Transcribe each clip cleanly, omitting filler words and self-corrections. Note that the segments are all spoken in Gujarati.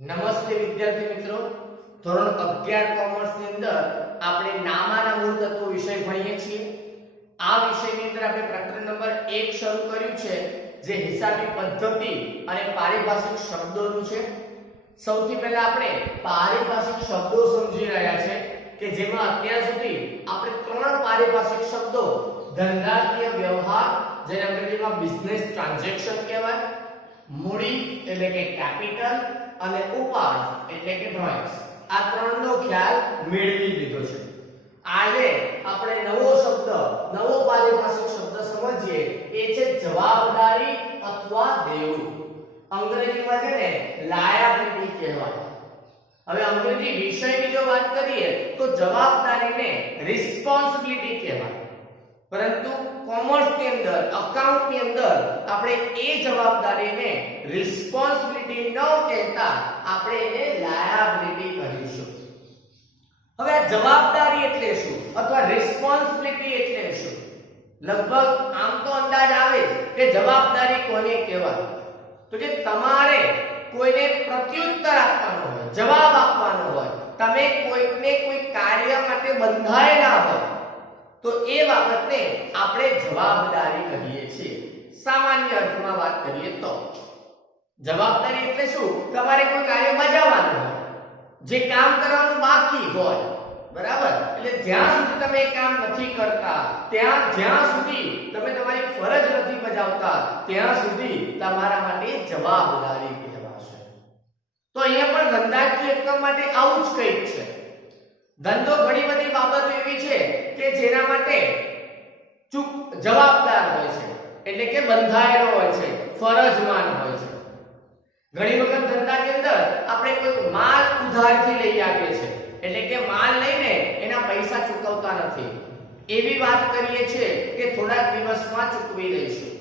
નમસ્તે વિદ્યાર્થી મિત્રો, ધોરણ 11 કોમર્સ ની અંદર આપણે નામાના મૂળ તત્વો વિષય ભણીએ છીએ। આ વિષયની અંદર આપણે પ્રકરણ નંબર 1 શરૂ કર્યું છે, જે હિસાબી પદ્ધતિ અને પારિભાષિક શબ્દોનું છે। સૌથી પહેલા આપણે પારિભાષિક શબ્દો સમજી રહ્યા છે કે જેમાં અત્યાર સુધી આપણે ત્રણ પારિભાષિક શબ્દો ધંધાકીય વ્યવહાર, જેને અંગ્રેજીમાં બિઝનેસ ટ્રાન્ઝેક્શન કહેવાય, મૂડી એટલે કે કેપિટલ અને ઉપાડ એટલે કે ડ્રોઈંગ્સ, આ ત્રણનો ખ્યાલ મેળવી લીધો છે। આજે આપણે નવો પારિભાષિક શબ્દ સમજીએ, એ છે જવાબદારી અથવા દેવું। અંગ્રેજીમાં છે ને લાયબિલિટી કહેવાય। હવે અંગ્રેજી વિષયની જો વાત કરીએ તો જવાબદારીને રિસ્પોન્સિબિલિટી કહેવાય, પરંતુ કોમર્સની અંદર, અકાઉન્ટની અંદર આપણે એ જવાબદારીને રિસ્પોન્સિબિલિટી ન કહેતા આપણે એને લાયબિલિટી કહીશું। હવે આ જવાબદારી એટલે શું અથવા રિસ્પોન્સિબિલિટી એટલે શું? લગભગ આમ તો અંદાજ આવે કે જવાબદારી કોને કહેવાય, તો જે તમારે કોઈને પ્રત્યુત્તર આપવાનો હોય, જવાબ આપવાનો હોય, તમે કોઈકને કોઈ કાર્ય માટે બંધાયેલા હોય, તો એ બાબતને આપણે જવાબદારી કહીએ છીએ। સામાન્ય અર્થમાં વાત કરીએ તો જવાબદારી એટલે શું? તમારે કોઈ કાર્ય બજાવવાનું હોય, જે કામ કરવાનું બાકી હોય, બરાબર? એટલે જ્યાં સુધી તમે એ કામ નથી કરતા, જ્યાં સુધી તમે તમારી ફરજ નથી બજાવતા, ત્યાં સુધી તમારા માટે જવાબદારી કહેવાશે। તો અહીંયા પણ ધંધાકીય એકમ માટે આવું જ કંઈક છે। ધંધો ઘણી બધી બાબતો એવી છે કે જેના માટે જવાબદાર હોય છે, એટલે કે બંધાયેલો હોય છે, ફરજમાન હોય છે। ઘણી વખત ધંધાની અંદર આપણે કોઈ માલ ઉધારથી લઈ આવીએ છીએ, એટલે કે માલ લઈને એના પૈસા ચૂકવતા નથી, એવી વાત કરીએ છીએ કે થોડા દિવસમાં ચૂકવી લઈશું।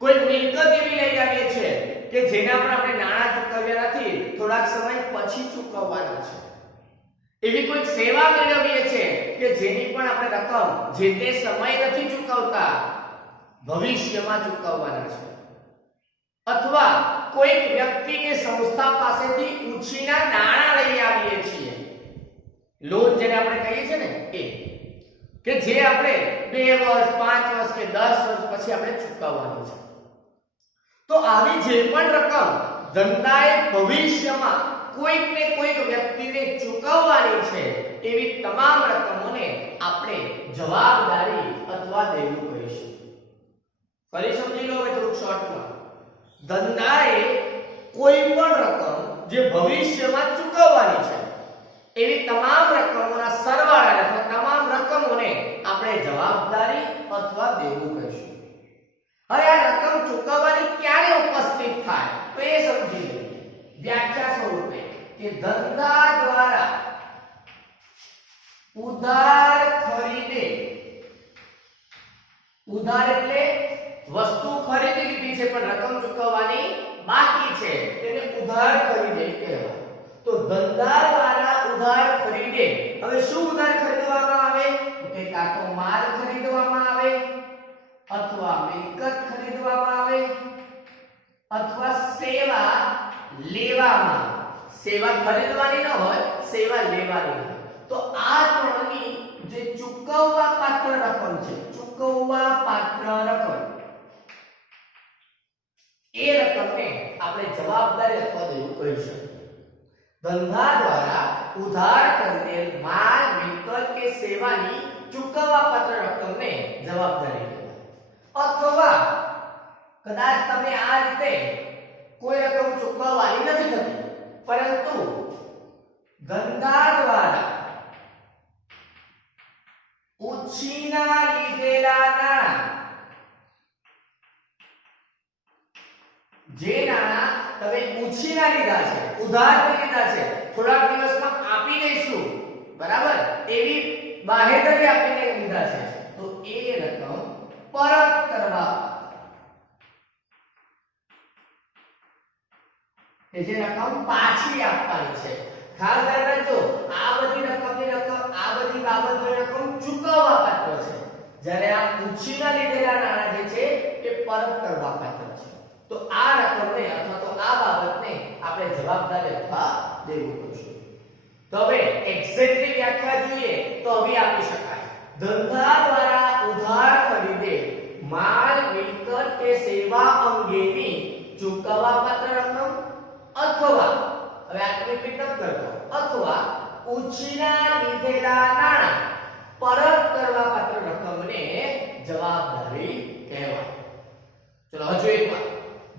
કોઈ મિલકત એવી લઈ આવીએ છીએ કે જેના પર આપણે નાણાં ચૂકવ્યા નથી, થોડાક સમય પછી ચૂકવવાના છે। એવી કોઈ સેવા મેળવીએ છે કે જેની પણ આપણે રકમ જે તે સમય નથી ચૂકવતા, ભવિષ્યમાં ચૂકવવાના છે। અથવા કોઈક વ્યક્તિ કે સંસ્થા પાસેથી ઉછીના નાણાં લઈ આવીએ છીએ, લોન જેને આપણે કહીએ છીએ ને, એ કે જે આપણે 2 વર્ષ 5 વર્ષ કે 10 વર્ષ પછી આપણે ચૂકવવાનું છે। તો આવી જે પણ રકમ ધંધાએ ભવિષ્યમાં કોઈક ને કોઈક વ્યક્તિને ચૂકવવાની છે, એવી તમામ રકમોને આપણે જવાબદારી અથવા દેવું કહીશું। ફરી સમજી લો હવે થોડુંક શોર્ટમાં, ધંધાએ કોઈ પણ રકમ જે ભવિષ્યમાં ચૂકવવાની છે, એવી તમામ રકમોના સરવાળાને અથવા તમામ રકમોને આપણે જવાબદારી અથવા દેવું કહીશું। હવે આ રકમ ચૂકવવાની ક્યારે ઉપસ્થિત થાય તો એ સમજી લઈએ। વ્યાખ્યા સ્વરૂપે કે ધંધા દ્વારા ઉધાર ખરીદે, ઉધાર એટલે વસ્તુ ખરીદી લીધી છે પણ રકમ ચૂકવવાની બાકી છે, તેને ઉધાર ખરીદે કહેવાય। તો ધંધા દ્વારા ઉધાર ખરીદે, હવે શું ઉધાર ખરીદવામાં આવે? કે કાં તો માલ ખરીદવામાં આવે, અથવા મિલકત ખરીદવામાં આવે, અથવા સેવા લેવામાં આવે। સેવા ખરીદવાની ન હોય, સેવા લેવાની હોય। તો આ ત્રણની જે ચૂકવવા પાત્ર રકમ છે, ચૂકવવા પાત્ર રકમ, એ રકમને આપણે જવાબદારી અથવા દેવું કહીશું। ધંધા દ્વારા ઉધાર કરેલ માલ, મિલકત કે સેવાની ચૂકવવા પાત્ર રકમને જવાબદારી કહેવાય। અથવા કદાચ તમે આ રીતે કોઈ રકમ ચૂકવવાની નથી થતી, પરંતુ ધંધા દ્વારા ઉછીના લીધેલા નાણાં, જે નાણાં તમે ઉછીના લીધા છે, ઉધાર લીધા છે, થોડાક દિવસમાં આપી દઈશું, બરાબર, એવી બાહેધરી આપીને લીધા છે, તો એ રકમ પરત કરવા, એ જે રકમ પાછી આપવાની છે। ખાસ ધ્યાન રાખજો, આ બધી બાબતોની રકમ ચૂકવવા પાત્ર છે, જ્યારે આ ઉછીના લીધેલા નાણાં જે છે એ પરત કરવા પાત્ર છે। તો આ રકમને અથવા તો આ બાબતને આપણે જવાબદારી અથવા દેવું પડશે. તો હવે એક્ઝેક્ટલી વ્યાખ્યા જોઈએ તો હવે આપી શકાય ધંધા દ્વારા ઉધાર ખરીદે માલ મિલકત કે સેવા અંગેની ચૂકવવાપાત્ર રકમ અથવા હવે આ તમે પિકઅપ કરજો અથવા ઉછીના લીધેલા નાણાં પરત કરવા પાત્ર રકમને જવાબદારી કહેવાય. ચલો હજુ એકવાર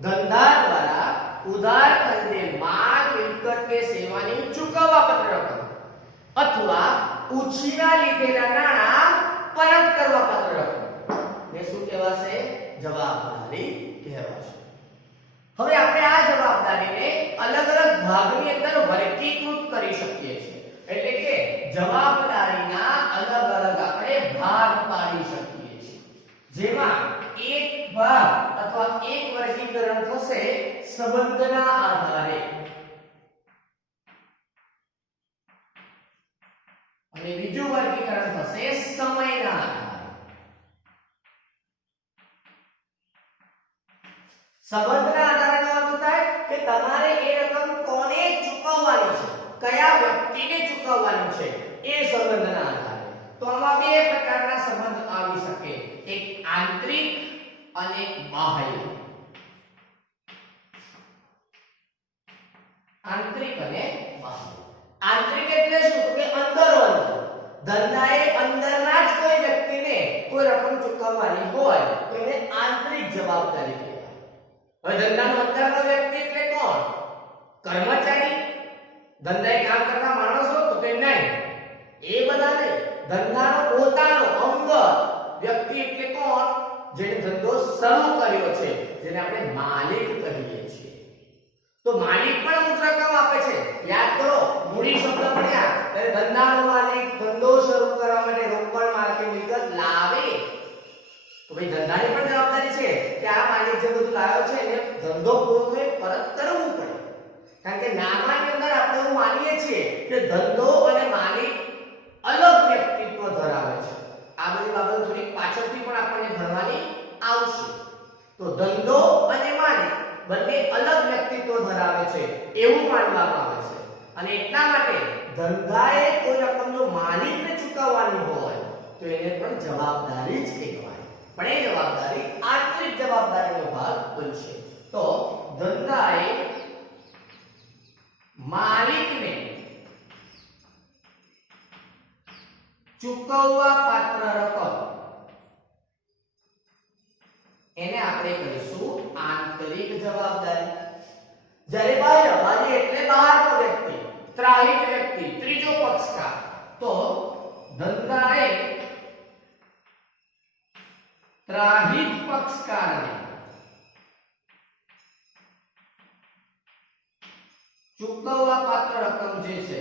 ધંધા દ્વારા ઉધાર ખરીદે માલ મિલકત કે સેવાની ચૂકવવાપાત્ર રકમ અથવા ઉછીના લીધેલા નાણાં પરત કરવા પાત્ર રકમ ને શું કહેવાશે? જવાબદારી કહેવાશે. હવે આપણે આ જવાબદારીને અલગ અલગ ભાગની અંદર વર્ગીકૃત કરી શકીએ છીએ. એટલે કે જવાબદારીના અલગ અલગ આપણે ભાગ પાડી શકીએ છીએ. જેમાં એક ભાગ અથવા એક વર્ગીકરણ થશે સંબંધના આધારે અને બીજું વર્ગીકરણ થશે સમયના આધારે. સંબંધના આધારે નો અર્થ થાય કે તમારે એ રકમ કોને ચૂકવવાની છે, કયા વ્યક્તિને ચૂકવવાની છે એ સંબંધના આધારે. તો આમાં બે પ્રકારના સંબંધ આવી શકે, એક આંતરિક અને બાહ્ય. આંતરિક અને બાહ્ય. આંતરિક એટલે શું? કે અંદરો અંદર ધંધાએ અંદરના જ કોઈ વ્યક્તિને કોઈ રકમ ચૂકવવાની હોય તો એને આંતરિક જવાબદારી કહેવાય. હવે ધંધાનો અંદરનો વ્યક્તિ એટલે કોણ? કર્મચારી, ધંધાએ કામ કરતા માણસો તો કે નહીં, એ બધા નહીં. ધંધાનો પોતાનો અંગ વ્યક્તિ એટલે કોણ? જેને ધંધો શરૂ કર્યો છે, જેને આપણે માલિક કહીએ છીએ. તો માલિક પણ અમુક રકમ આપે છે. યાદ કરો, મૂડી શબ્દ ભણ્યા એટલે ધંધાનો માલિક ધંધો શરૂ કરવા માટે રોકડ માર્કે મિલકત લાવે તો ભાઈ ધંધાની પણ જવાબદારી છે કે આ માલિક જે બધું લાવ્યો છે એને ધંધો પૂરો થાય પરત કરવું પડે. કારણ કે નામાની અંદર આપણે એવું માનીએ છીએ કે ધંધો અને માલિક અલગ વ્યક્તિત્વ ધરાવે છે. આ બધી બાબતો થોડી પાછળથી પણ આપણને ભણવાની આવશે. તો ધંધો અને માલિક બંને અલગ વ્યક્તિત્વ ધરાવે છે એવું માનવામાં આવે છે. અને એટલા માટે ધંધાએ કોઈ રકમનો માલિકને ચૂકવવાની હોય તો એને પણ જવાબદારી જ કહેવાય. પણ એ જવાબદારી આંતરિક જવાબદારીનો ભાગ બનશે. તો ધંધાએ માલિકને ચૂકવવા પાત્ર રકમ એને આપણે કહીશું આંતરિક જવાબદારી. જ્યારે બાહ્ય, બાહ્ય એટલે બહારનો વ્યક્તિ, ત્રાહિત વ્યક્તિ, ત્રીજો પક્ષકાર. તો ધંધાએ ત્રાહિત પક્ષકારને ચૂકવવા પાત્ર રકમ જે છે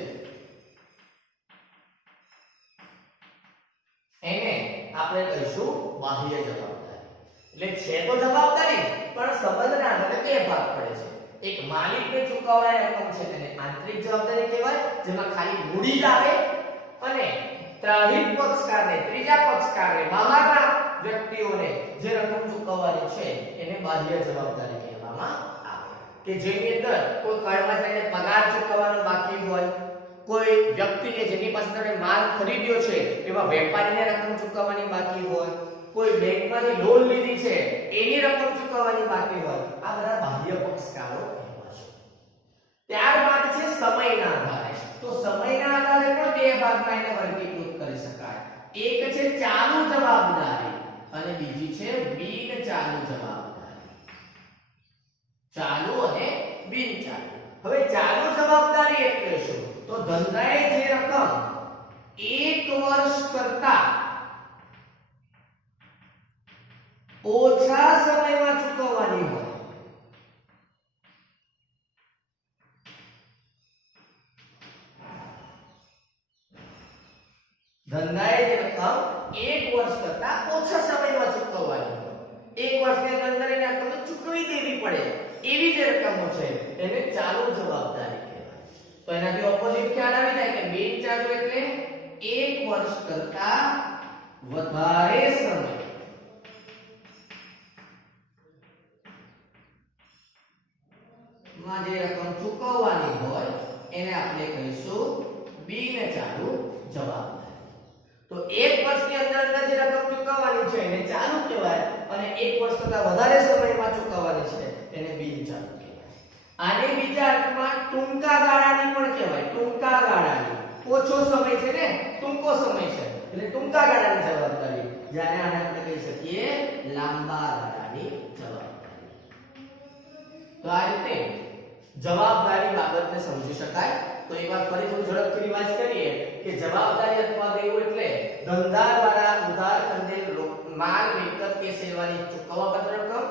એને આપણે કહીશું બાહ્ય જવાબદારી. એટલે છે તો જવાબદારી પણ સંબંધના આધારે બે ભાગ પડે છે. એક માલિકને ચૂકવવાની રકમ છે તેને આંતરિક જવાબદારી કહેવાય, જેમાં ખાલી મૂડી જ આવે, અને ત્રાહિત પક્ષકારને, ત્રીજા પક્ષકારને, બહારના વ્યક્તિઓને જે રકમ ચૂકવવાની છે એને બાહ્ય જવાબદારી કહેવામાં આવે. કે જેની અંદર કોઈ કર્મચારીને પગાર ચૂકવવાનો બાકી હોય, કોઈ વ્યક્તિ કે જેની પાસે તમે માલ ખરીદ્યો છે એવા વેપારીને રકમ ચૂકવવાની બાકી હોય, કોઈ બેંકમાંથી લોન લીધી છે એની રકમ ચૂકવવાની બાકી હોય, આ બધા બાહ્ય પક્ષકારો કહેવાશે. ત્યારબાદ છે સમયના આધારે. તો સમયના આધારે પણ બે ભાગમાં એને વર્ગીકૃત કરી શકાય. એક છે ચાલુ જવાબદારી અને બીજી છે બિન ચાલુ જવાબદારી. ચાલુ અને બિન ચાલુ. હવે ચાલુ જવાબદારી એટલે શું? તો ધંધાએ જે રકમ 1 વર્ષ કરતા ઓછા સમયમાં ચૂકવવાની હોય, ધંધાએ જે રકમ 1 વર્ષ કરતા ઓછા સમયમાં ચૂકવવાની હોય, 1 વર્ષની અંદર એને રકમ ચૂકવી દેવી પડે એવી જે રકમો છે એને ચાલુ જવાબદારી કહેવાય. તો એનાથી ઓપોઝિટ ખ્યાલ આવી જાય કે બિન ચાલુ એટલે 1 વર્ષ કરતા વધારે સમય માં જે રકમ ચૂકવવાની ચાલુ જવાબદારી. તો 1 વર્ષની અંદર જે રકમ ચૂકવવાની છે એને ચાલુ કહેવાય અને 1 વર્ષ કરતા વધારે સમયમાં ચૂકવવાની છે એને બિનચાલુ કહેવાય. આને બીજા અર્થમાં ટૂંકા ગાળાની પણ કહેવાય. ટૂંકા ગાળાની, ઓછો સમય છે ને, ટૂંકો સમય છે એટલે ટૂંકા ગાળાની જવાબદારી. જ્યારે આને આપણે કહી શકીએ લાંબા ગાળાની જવાબદારી. તો આ રીતે જવાબદારી બાબતને સમજી શકાય. તો એકવાર ફરી થોડી ઝડપથી રિવાઇઝ કરીએ કે જવાબદારી અથવા દેવું એટલે ધંધા દ્વારા ઉધાર કરેલ માલ, મિલકત કે સેવાની ચૂકવવાપાત્ર રકમ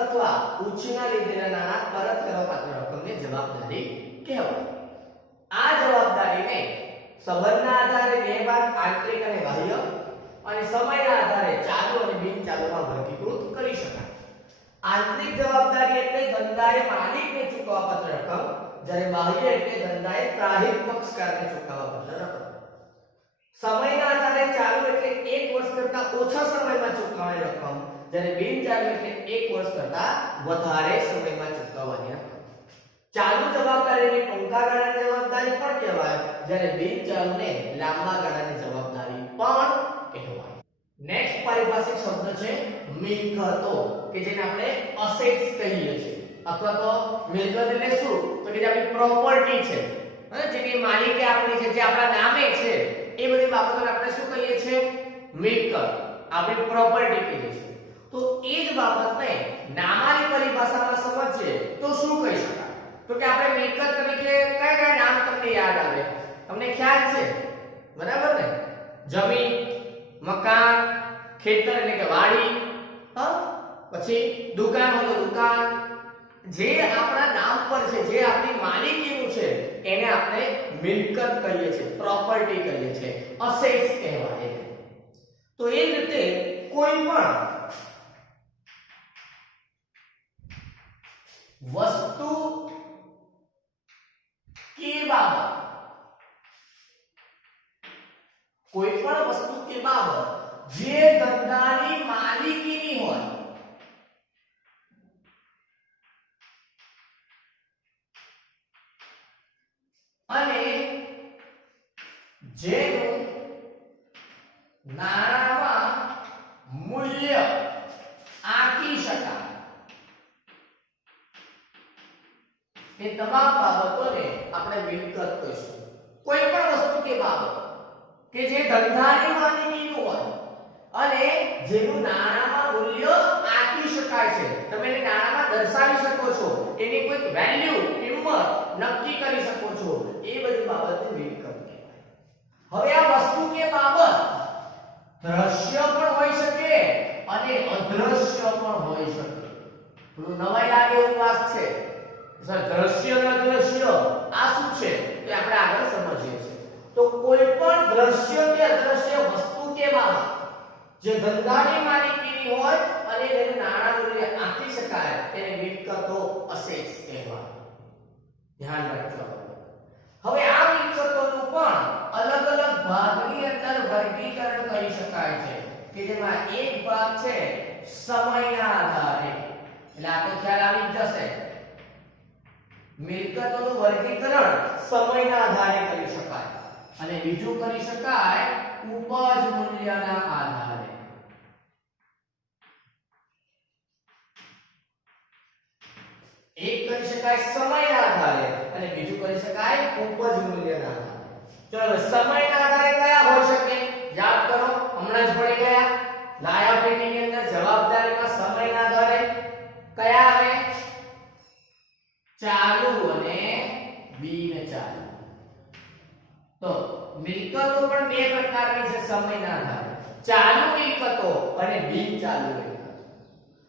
અથવા ઉછીના લીધેલા નાણાં પરત કરવાપાત્ર રકમને જવાબદારી કહેવાય. આ જવાબદારીને સંબંધના આધારે બે ભાગ, આંતરિક અને બાહ્ય, અને સમયના આધારે ચાલુ અને બિનચાલુમાં વર્ગીકૃત કરી શકાય. આંતરિક જવાબદારી એટલે ધંધાએ માલિકને ચૂકવવાપાત્ર રકમ, જ્યારે બાહ્ય એટલે ધંધાએ ત્રાહિત પક્ષકારને ચૂકવવાપાત્ર રકમ. સમયના આધારે ચાલુ એટલે 1 વર્ષ કરતા ઓછા સમયમાં ચૂકવવાની રકમ, જ્યારે બિનચાલુ એટલે 1 વર્ષ કરતા વધારે સમયમાં ચૂકવવાની રકમ. ચાલુ જવાબદારીને ટૂંકા ગાળાની જવાબદારી પણ કહેવાય, જ્યારે બિનચાલુને લાંબા ગાળાની જવાબદારી પણ કહેવાય. નેક્સ્ટ પારિભાષિક શબ્દ છે મિલકતો, કે જેને આપણે અસેટ્સ કહીએ છીએ. અથવા તો મિલકત એટલે શું? તો કે જે આપણી પ્રોપર્ટી છે, જેની માલિકી આપણી છે, જે આપણા નામે છે, એ બધી બાબતોને આપણે શું કહીએ છીએ? મિલકત, આપણી પ્રોપર્ટી કહીએ છીએ. તો એ જ બાબતને નામાની પરિભાષામાં સમજીએ તો શું કહી શકાય? તો કે આપણે મિલકત તરીકે કયા કયા નામ તમને યાદ આવે? તમને ખ્યાલ છે, બરાબર ને? જમીન, મકાન, ખેતર એટલે કે વાડી, પછી દુકાન હોય તો દુકાન. જે આપણા નામ પર છે, જે આપણી માલિકીનું છે, એને આપણે મિલકત કહીએ છીએ, પ્રોપર્ટી કહીએ છીએ, અસેટ્સ કહેવાય. તો એ રીતે કોઈ પણ વસ્તુ કે બાબત, કોઈ પણ વસ્તુ કે બાબત જે ધંધાની માલિકીની હોય અને જેનું નાણાંમાં મૂલ્ય આંકી શકાય, એ તમામ બાબતોને આપણે મિલકત કહીશું. કોઈ પણ વસ્તુ કે બાબત કે જે ધંધાની માલિકીનું હોય અને જેનું નાણાંમાં મૂલ્ય આંકી શકાય છે, તમે એને નાણાંમાં દર્શાવી શકો છો, એની કોઈ વેલ્યુ, કિંમત નક્કી કરી શકો છો, એ બધી બાબતને મિલકત કહેવાય. હવે આ વસ્તુ કે બાબત દ્રશ્ય પણ હોઈ શકે અને અદ્રશ્ય પણ હોઈ શકે. થોડું નવાઈ લાગે એવું વાત છે સર, દ્રશ્ય અને અદ્રશ્ય આ શું છે તો આપણે આગળ સમજીએ છીએ. તો કોઈ પણ દ્રશ્ય કે અદ્રશ્ય વસ્તુ કે બાબત જે ધંધાની માલિકીની હોય અને જેનું નાણાં મૂલ્ય આંકી શકાય તેને મિલકતો, અસેટ્સ કહેવાય. ધ્યાન રાખજો. હવે આ મિલકતોનું પણ અલગ અલગ ભાગની અંદર વર્ગીકરણ કરી શકાય છે, કે જેમાં એક ભાગ છે સમયના આધારે. એટલે આ તો ખ્યાલ આવી જશે, મિલકતોનું વર્ગીકરણ સમયના આધારે કરી શકાય અને બીજું કરી શકાય ઉપજ મૂલ્યના આધારે. એક કરી શકાય સમયના આધારે અને બીજું કરી શકાય ઉપજ મૂલ્યના આધારે. ચલો સમયના આધારે કયા હોઈ શકે? યાદ કરો, હમણાં જ ભણી ગયા લાયબિલિટીની અંદર જવાબદારીમાં સમયના આધારે કયા આવે? ચાલુ અને બિનચાલુ. તો મિલકતો પણ બે પ્રકારની છે સમયના આધારે, ચાલુ મિલકતો અને બિનચાલુ મિલકતો.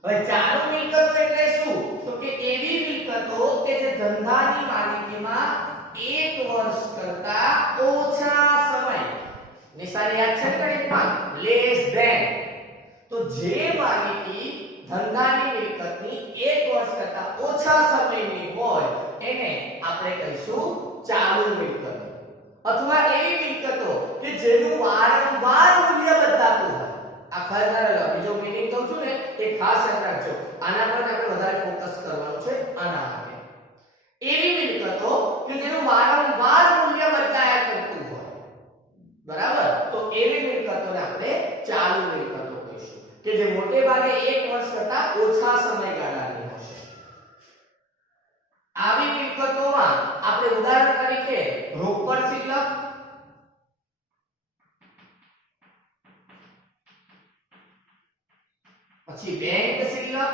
હવે ચાલુ મિલકતો એટલે શું? તો કે એવી મિલકતો કે જે ધંધાની માલિકીમાં 1 વર્ષ કરતા ઓછા સમય, નિશાની યાદ છે ગણિતમાં, લેસ ધેન. તો જે માલિકી ધંધાની મિલકતની 1 વર્ષ કરતા ઓછા સમયની હોય એને આપણે કહીશું ચાલુ મિલકતો. અથવા એવી મિલકતો કે જેનું વારંવાર મૂલ્ય બદલાતું હોય. આ ખાસ બીજો મીનિંગ કહું છું ને એ ખાસ યાદ રાખજો, આના પર આપણે વધારે ફોકસ કરવાનું છે. આના માટે એવી મિલકતો કે જેનું વારંવાર મૂલ્ય બદલાયા કરતું હોય, કે જે મોટે ભાગે 1 વર્ષ કરતા ઓછા સમયગાળાની હશે. આવી મિલકતોમાં આપણે ઉદાહરણ તરીકે રોકડ શિલ્લક, પછી બેંક શિલ્લક,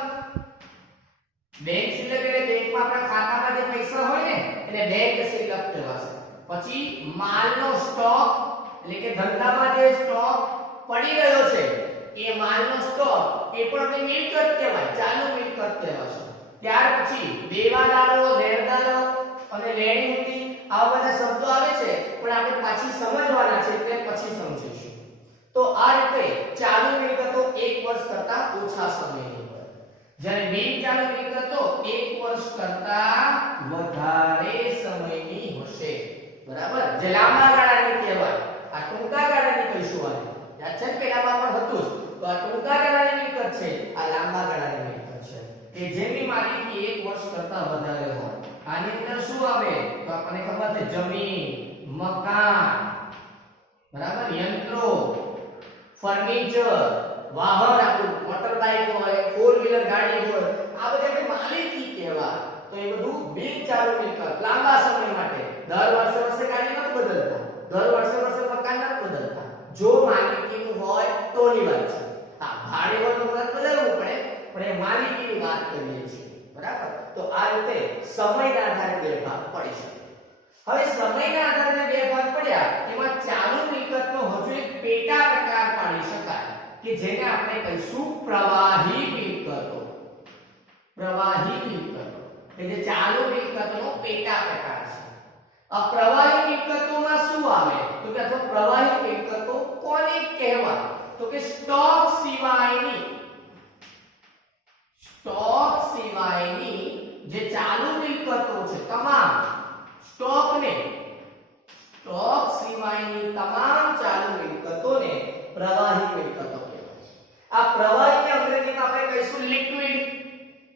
બેંક શિલ્લક એટલે બેંકમાં આપણા ખાતામાં જે પૈસા હોય ને એને બેંક શિલ્લક કહેવાશે. પછી માલનો સ્ટોક એટલે કે ધંધામાં જે સ્ટોક પડી રહ્યો છે એ માલનો સ્ટોક એ પણ આપણી મિલકત કહેવાય, ચાલુ મિલકત કહેવાશે. ત્યાર પછી દેવાદારો, લેણદારો અને લેણીમુક્તિ આવા બધા શબ્દો આવે છે પણ આપણે પાછી સમજવાના છે એટલે પછી સમજીશું. તો આ રીતે ચાલુ મિલકતો 1 વર્ષ કરતા ઓછા સમયની હોય, જ્યારે બિનચાલુ મિલકતો 1 વર્ષ કરતા વધારે સમયની હશે. બરાબર? જે લાંબા ગાળાની કહેવાય, આ ટૂંકા ગાળાની કહીશું. આને યાદ છે પેલામાં પણ હતું જ. તો આ ટૂંકા ગાળાની મિલકત છે, આ લાંબા ગાળાની મિલકત છે કે જેની માલિકી 1 વર્ષ કરતા વધારે હોય. આની અંદર શું આવે તો આપણને ખબર છે, જમીન, મકાન, બરાબર, યંત્રો, ફર્નિચર, વાહન, આપણું મોટર બાઇક હોય, 4 વ્હીલર ગાડી હોય, આ બધી આપણી માલિકી કહેવાય. તો એ બધું બિનચાલુ મિલકત, લાંબા સમય માટે. દર વર્ષે ગાડી નથી બદલતા, દર વર્ષે મકાન નથી બદલતા. જો માલિકીનું હોય તોની વાત છે. હા, ભાડે હોય તો કદાચ બદલવું પડે, પણ એ માલિકીની વાત કરીએ છીએ. બરાબર? તો આ રીતે સમયના આધારે બે ભાગ પડી શકે. હવે સમયના આધારે બે ભાગ પડ્યા, એમાં ચાલુ મિલકતનો હજુ એક પેટા પ્રકાર પાડી શકાય કે જેને આપણે કહીશું પ્રવાહી મિલકતો. પ્રવાહી મિલકતો કે જે ચાલુ મિલકતનો પેટા પ્રકાર છે. આ પ્રવાહી મિલકતોમાં શું આવે તો કે અથવા પ્રવાહી મિલકતો કોને કહેવાય તો કે સ્ટોક સિવાયની જે ચાલુ મિલકતો છે, તમામ સ્ટોક સિવાયની તમામ ચાલુ મિલકતોને પ્રવાહી મિલકતો કહેવાય. આ પ્રવાહીને અંગ્રેજીમાં આપણે કહીશું લિક્વિડ.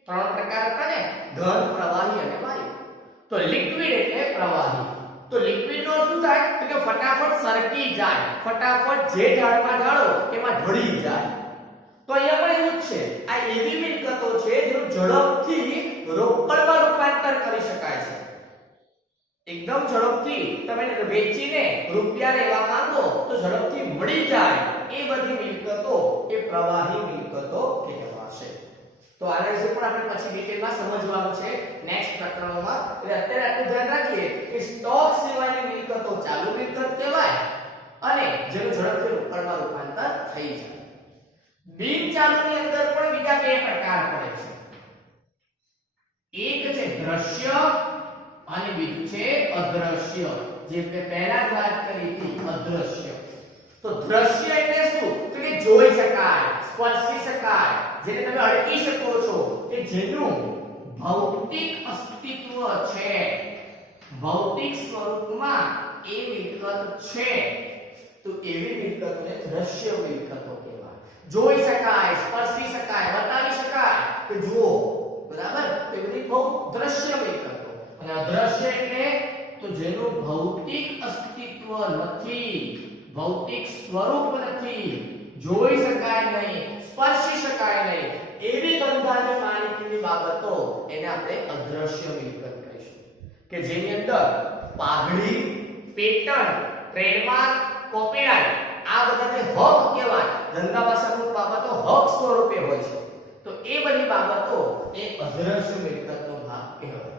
3 પ્રકાર હતા ને, ઘન, પ્રવાહી અને વાયુ. તો લિક્વિડ એટલે પ્રવાહી. તો લિક્વિડ નો શું થાય તો કે ફટાફટ સરકી જાય, ફટાફટ જે ઢાળમાં ઢાળો એમાં ઢળી જાય. તો અહીંયા પણ એવું જ છે. આ એવી મિલકતો છે જેનું ઝડપથી રોકડમાં રૂપાંતર કરી શકાય છે. એકદમ ઝડપથી તમે વેચીને રૂપિયા લેવા માંગો તો ઝડપથી મળી જાય, એ બધી મિલકતો એ પ્રવાહી મિલકતો કહેવાશે. તો આના વિશે પણ આપણે પછી ડિટેલમાં સમજવાનું છે નેક્સ્ટ પ્રકરણોમાં. એટલે અત્યારે આટલું ધ્યાન રાખીએ કે સ્ટોક સિવાયની મિલકતો ચાલુ મિલકત કહેવાય અને જેનું ઝડપથી રોકડમાં રૂપાંતર થઈ જાય. બિનચાલુની અંદર પણ બીજા બે પ્રકાર પડે છે. એક છે દ્રશ્ય અને બીજું છે અદ્રશ્ય. જે મેં પહેલા જ વાત કરી હતી, અદ્રશ્ય. તો દ્રશ્ય એટલે શું તો કે જોઈ શકાય, સ્પર્શી શકાય, જેને તમે અડકી શકો છો, કે જેનું ભૌતિક અસ્તિત્વ છે, ભૌતિક સ્વરૂપમાં એ મિલકત છે. તો એવી મિલકતોને દ્રશ્ય મિલકતો કહેવાય. જોઈ શકાય, સ્પર્શી શકાય, બતાવી શકાય કે જુઓ. બરાબર? તો એ બધી બહુ દ્રશ્ય મિલકતો. અને અદ્રશ્ય એટલે તો જેનું ભૌતિક અસ્તિત્વ નથી, ભૌતિક સ્વરૂપ નથી, જોઈ શકાય નહીં, સ્પર્શી શકાય નહીં, એવી ધંધાની માલિકીની બાબતો એને આપણે અદ્રશ્ય મિલકત કહીશું. કે જેની અંદર પાઘડી, પેટન્ટ, ટ્રેડમાર્ક, કોપીરાઇટ આ બધા જે હક કહેવાય, ધંધા ભાષામાં બાબતો હક સ્વરૂપે હોય છે. તો એ બધી બાબતો એ અદ્રશ્ય મિલકતનો ભાગ કહેવાય.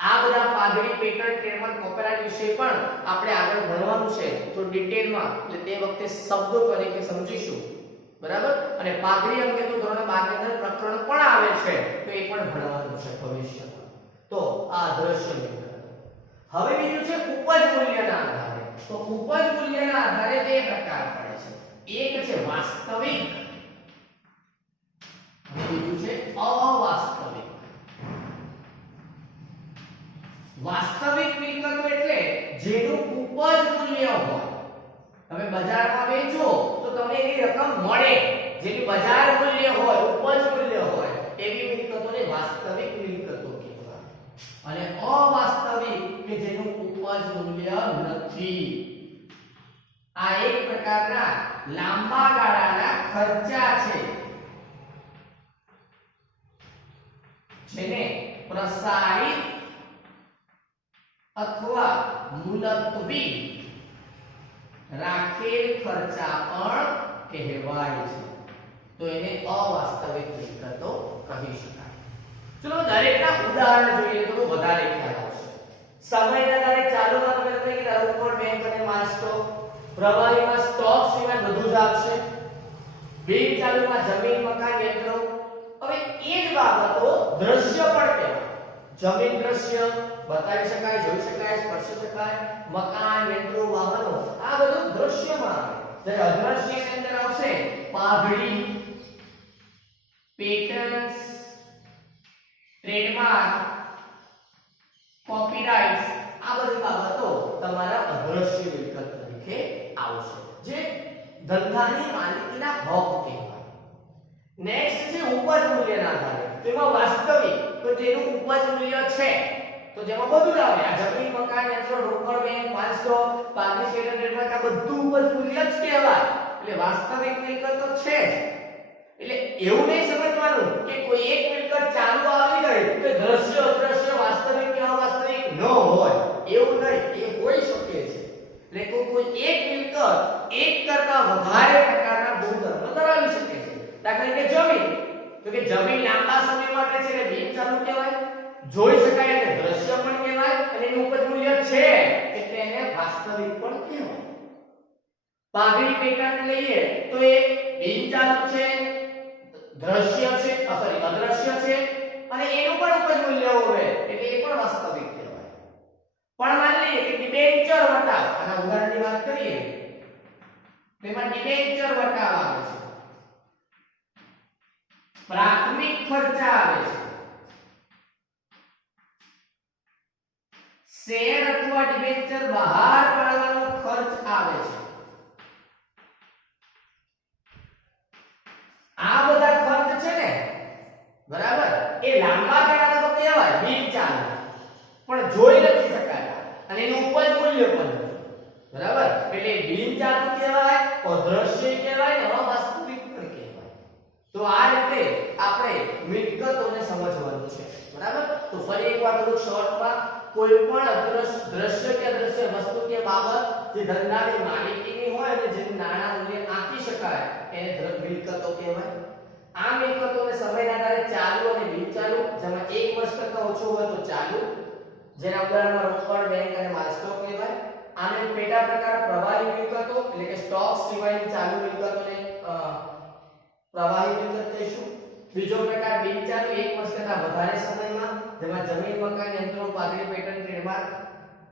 આ બધા પાઘડી, પેટન્ટ, ટ્રેડમાર્ક, કોપીરાઇટ વિશે પણ આપણે આગળ ભણવાનું છે તો ડિટેલમાં. એટલે તે વખતે શબ્દો તરીકે સમજીશું. બરાબર? અને પાઘડી અંગે તો ધોરણ 12 ની અંદર પ્રકરણ પણ આવે છે તો એ પણ ભણવાનું છે ભવિષ્યમાં. તો આ અદ્રશ્ય મિલકત. હવે બીજું છે ઉપજ મૂલ્યના આધારે. તો ઉપજ મૂલ્યના આધારે બે પ્રકાર પડે છે. એક છે વાસ્તવિક અને બીજું છે અવાસ્તવિક. વાસ્તવિક મિલકતો એટલે જેનું ઉપજ મૂલ્ય હોય. તમે બજારમાં વેચો તો તમને એની રકમ મળે, જેની બજાર મૂલ્ય હોય, ઉપજ મૂલ્ય હોય, એવી મિલકતોને વાસ્તવિક મિલકતો કહેવાય. અને અવાસ્તવિક કે જેનું ઉપજ મૂલ્ય નથી. આ એક પ્રકારના લાંબા ગાળાના ખર્ચા છે જેને પ્રસારિત અથવા મુલતવી રાખેલ ખર્ચા પણ કહેવાય છે, તો એને અવાસ્તવિક મિલકતો કહી શકાય. ચલો દરેકના ઉદાહરણ જોઈએ તો વધારે ખ્યાલ આવશે. સમયના આધારે ચાલુમાં તમે કીધા રોકડ, બેંક અને માલ સ્ટોક, પ્રવાહીમાં સ્ટોક સિવાય બધું જ આવશે. બિન ચાલુમાં જમીન, મકાન, યંત્રો. હવે એ જ બાબતો દ્રશ્ય પણ કહેવાય. જમીન દ્રશ્ય બતાવી શકાય, જોઈ શકાય, સ્પર્શી શકાય. મકાન, યંત્રો, વાહનો આ બધું દ્રશ્યમાં આવે. જ્યારે અદ્રશ્યની અંદર આવશે પાઘડી, પેટન્ટ્સ, ટ્રેડમાર્ક, કોપીરાઇટ્સ આ બધી બાબતો તમારા અદ્રશ્ય મિલકત તરીકે આવશે, જે ધંધાની માલિકીના હક કહેવાય. નેક્સ્ટ છે ઉપજ મૂલ્યના આધારે. તેમાં વાસ્તવિક તો જેનું ઉપજ મૂલ્ય છે તો જેમાં બધું આવે, આ જમીન, મકાન, યંત્રો, રોકડ, બેંક, માલ સ્ટોક, પાઘડી, શેર, ટ્રેડમાર્ક આ બધું ઉપજ મૂલ્ય જ કહેવાય. એટલે વાસ્તવિક મિલકત તો છે જ. એટલે એવું નહીં સમજવાનું કે કોઈ એક મિલકત ચાલુ આવી ગઈ તો દ્રશ્ય, અદ્રશ્ય, વાસ્તવિક કે અવાસ્તવિક ન હોય, એવું નહીં. એ હોઈ શકે છે. એટલે કોઈ એક મિલકત એક કરતા વધારે પ્રકારના ગુણધર્મો ધરાવી શકે છે. દાખલા તરીકે જમીન, તો કે જમીન લાંબા સમય માટે છે એટલે બિન ચાલુ કહેવાય, જોઈ શકાય એટલે દ્રશ્ય પણ કહેવાય, અને એનું ઉપજ મૂલ્ય છે એટલે એને વાસ્તવિક પણ કહેવાય. પાઘડી, પેટન્ટ લઈએ તો એ બિન ચાલુ છે, દ્રશ્ય છે, અદ્રશ્ય છે, અને એનું પણ ઉપજ મૂલ્ય હોય એટલે એ પણ વાસ્તવિક કહેવાય. પણ માની લઈએ કે ડિબેન્ચર વટાવ, આના ઉદાહરણની વાત કરીએ તેમાં ડિબેન્ચર વટાવ આવે છે, પ્રાથમિક ખર્ચા આવે છે, શેર અથવા ડિબેન્ચર બહાર પાડવાનો ખર્ચ આવે છે. આ બધા ખર્ચ છે ને, બરાબર, એ લાંબા ગાળાના તો કહેવાય બિન ચાલુ, પણ જોઈ નથી શકાતા અને એનું ઉપજ મૂલ્ય પણ નથી, બરાબર. એટલે બિન ચાલુ કહેવાય, અદ્રશ્ય કહેવાય, ને અવાસ્તવિક પણ કહેવાય. તો આ રીતે આપણે મિલકતોને સમજવાનું છે, બરાબર. તો ફરી એકવાર થોડું શોર્ટમાં, કોઈ પણ દ્રશ્ય કે અદ્રશ્ય વસ્તુ કે બાબત જે ધંધાની માલિકીની હોય અને જેનું નાણાં મૂલ્ય આંકી શકાય એને મિલકતો કહેવાય. આ મિલકતોને સમયના આધારે ચાલુ અને બિન ચાલુ, જેમાં 1 વર્ષ કરતા ઓછો હોય તો ચાલુ, જેના ઉદાહરણમાં રોકડ, બેંક અને માલ સ્ટોક કહેવાય. આને પેટા પ્રકાર પ્રવાહી મિલકતો એટલે કે સ્ટોક સિવાયની ચાલુ મિલકતોને પ્રવાહી મિલકત કહીશું. બીજો પ્રકાર બિન ચાલુ, 1 વર્ષ કરતા વધારે સમયમાં, જેમાં જમીન, મકાન, યંત્રો, પાઘડી, પેટન્ટ, ટ્રેડમાર્ક.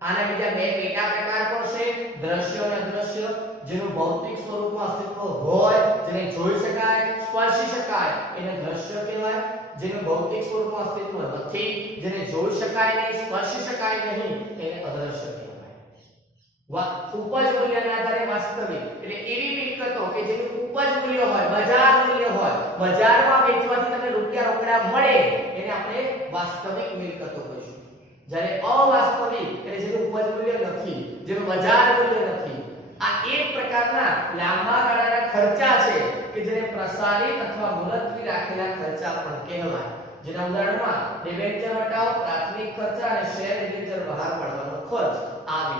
આના બીજા બે પેટા પ્રકાર પણ છે, દ્રશ્ય અને અદ્રશ્ય, જેનું ભૌતિક સ્વરૂપમાં અસ્તિત્વ હોય, જેને જોઈ શકાય, સ્પર્શી શકાય એને દ્રશ્ય કહેવાય. જેનું ભૌતિક સ્વરૂપમાં અસ્તિત્વ નથી, જેને જોઈ શકાય નહીં, સ્પર્શી શકાય નહીં એને અદ્રશ્ય કહેવાય. ઉપજ મૂલ્યના આધારે વાસ્તવિક એટલે એવી મિલકતો કે જેનું ઉપજ મૂલ્ય હોય, બજાર મૂલ્ય હોય, બજારમાં વેચવાથી તમને રૂપિયા રોકડા મળે એને આપણે વાસ્તવિક મિલકતો કહીશું. જ્યારે અવાસ્તવિક એટલે જેનું ઉપજ મૂલ્ય નથી, જેનું બજાર મૂલ્ય નથી, આ એક પ્રકારના લાંબા ગાળાના ખર્ચા છે કે જેને પ્રસારિત અથવા મુલતવી રાખેલા ખર્ચા પણ કહેવાય. જેના ઉદાહરણમાં ડિબેન્ચર વટાવ, પ્રાથમિક ખર્ચા અને શેર ડિબેન્ચર બહાર પાડવાનો ખર્ચ આવી